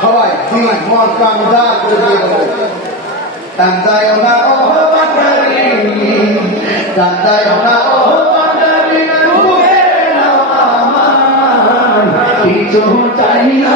সবাই সিং মন কান্দা করে দিয়ে বলো। কান্দায় না ও ভান্ডারি কান্দায় না ও বুকে দাও আমায়। কিছু চাই না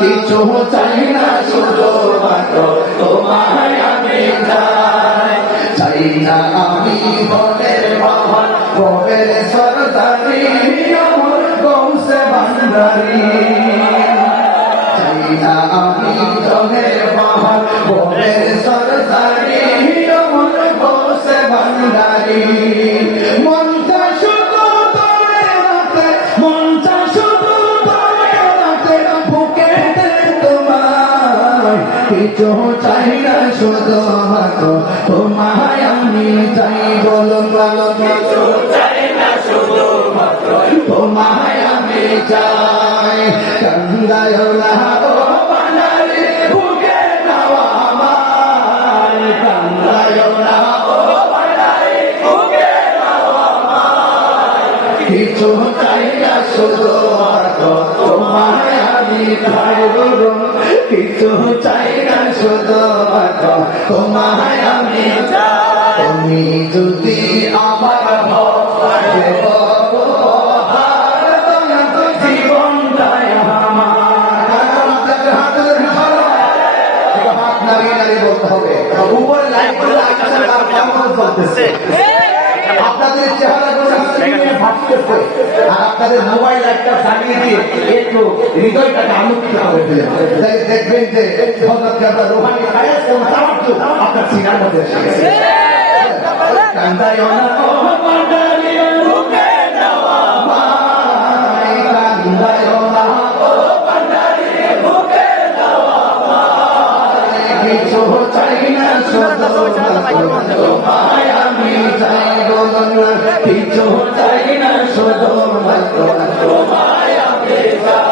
কিছু চাই না শুধু মাত্র তোমায় আমি চাই চাই না আমি বনের মহল বনের সরদারি অমর গৌসে ভান্ডারি চাই না আমি জনের মহল কিছু চাই না শুধু মাত্র তোমায় আমি চাই বলো বলো তোমায় আমি চাই কান্দায় শুধু মাত্র তোমায় আমি চাই কিছু চাই না শুধু মাত্র তোমায় আমি তুমি যদি আমার ভয় দেব উপহার, দয়া তো জীবনটাই আমার। হাত ধরে ধরো। একটু হাত নাড়িয়ে নাড়িয়ে বলতে হবে। উপরে লাইটগুলো আকাশে তার কেমন জ্বলতেছে? আপনাদের চেহারাগুলো আর আপনাদের মোবাইল একটা জ্বালিয়ে দিয়ে একটু হৃদয়টাকে আলোকিত করে। দেখবেন যে আপনার সিনার মধ্যে। কান্দায় না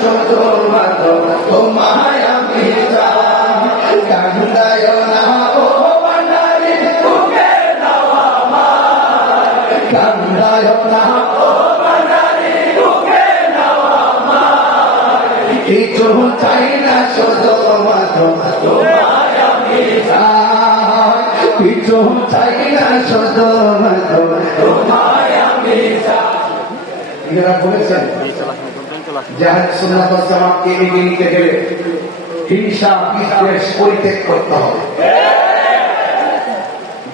না শুধু মাত্র তোমায় আমি কান্দায় না ও বান্দারি বুকে দাও আমায় কান্দায় না ও বান্দারি বুকে দাও আমায় কিছু বলেছেন জাহাজ সুন্নাত ওয়াল জামাতকে এগিয়ে নিতে গেলে হিংসা বিদ্বেষ পরিত্যাগ করতে হবে।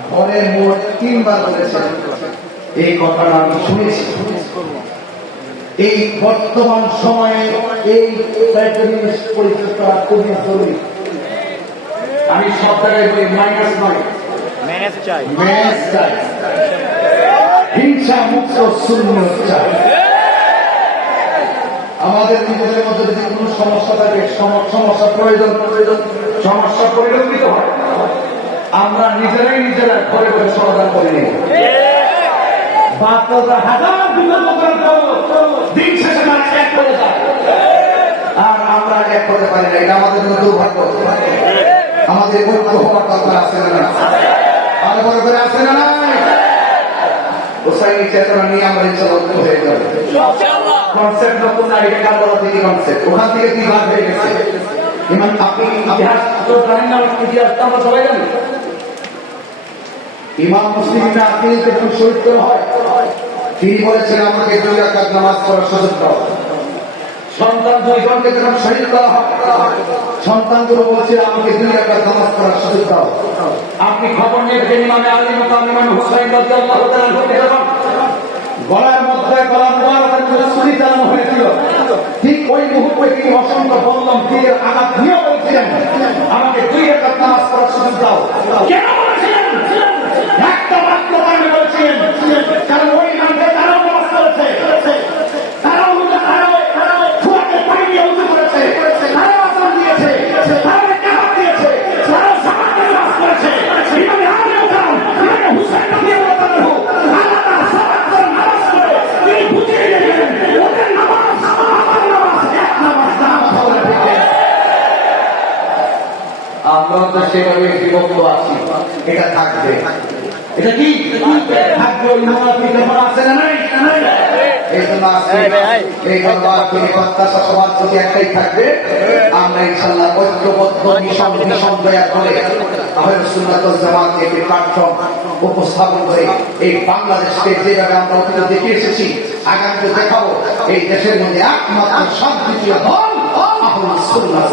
ঘরের মোট তিনবার বলেছেন এই কথাটা আমি শুনেছি। এই বর্তমান সময়ে এই কয়েকটা পরিচয় করা খুবই জরুরি। আমি সব জায়গায় বলি মাইনাস নয় ম্যানেজ চাই। ম্যাচ চাই। হিংসা মুক্ত শূন্য চাই। আমাদের নিজেদের মধ্যে যদি কোনো সমস্যা থাকে সমস্যা প্রয়োজন প্রয়োজন, সমস্যা পরিলক্ষিত হয়, আমরা নিজেরাই নিজেরা সমাধান করে নিই। করে আর আমরা এক করতে পারি না আমাদের চেতনা নিয়ে আমরা হয়ে যাবে। কনসেপ্ট নতুন না এটা কার কালবলা থেকে কনসেপ্ট ওখান থেকে কি ভাগ হয়ে গেছে? ইমান আপনি ইতিহাস তো জানেন না ইতিহাস? তো আমরা সবাই জানি। ইমাম মুসলিমরা আকিলকে যখন শহীদ হয়, তিনি বলেছেন, আমাকে দুই রাকাত নামাজ পড়ার সুযোগ দাও। সন্তান দুইজনকে যখন শহীদ করা হয়, সন্তানগুলো বলছে, আমাকে দুই রাকাত নামাজ পড়ার সুযোগ দাও। আপনি খবর নিয়েছেন ইমামে আলী মোতাম ইমাম হুসাইন রাদিয়াল্লাহু তাআলা গলার মধ্যে গলা মোবারকের ছুরি চালানো হয়েছিল। ঠিক ওই মুহূর্তে তিনি অসংখ্য বললাম আঘাত নিয়ে বলছিলেন, আমাকে আমরা তো সেভাবে বিভক্ত আছি। এটা থাকবে। এটা কি? থাকবে ওই মুনাফিক ব্যাপার আছে না নাই? এই জন্য আজকে এই ভাই, এই। এই দরবার থেকে প্রত্যাশা সবার প্রতি একটাই থাকবে। আমরা ইনশাল্লাহ ঐক্যবদ্ধ মিশন মিশন দয়া করে আহলে সুন্নাত ওয়াল জামাত একটি প্ল্যাটফর্ম উপস্থাপন করে এই বাংলাদেশকে যেভাবে আমরা অতীতে দেখে এসেছি আগামীতে দেখাবো এই দেশের মধ্যে একমাত্র শান্তিপ্রিয় দল আহলে সুন্নাত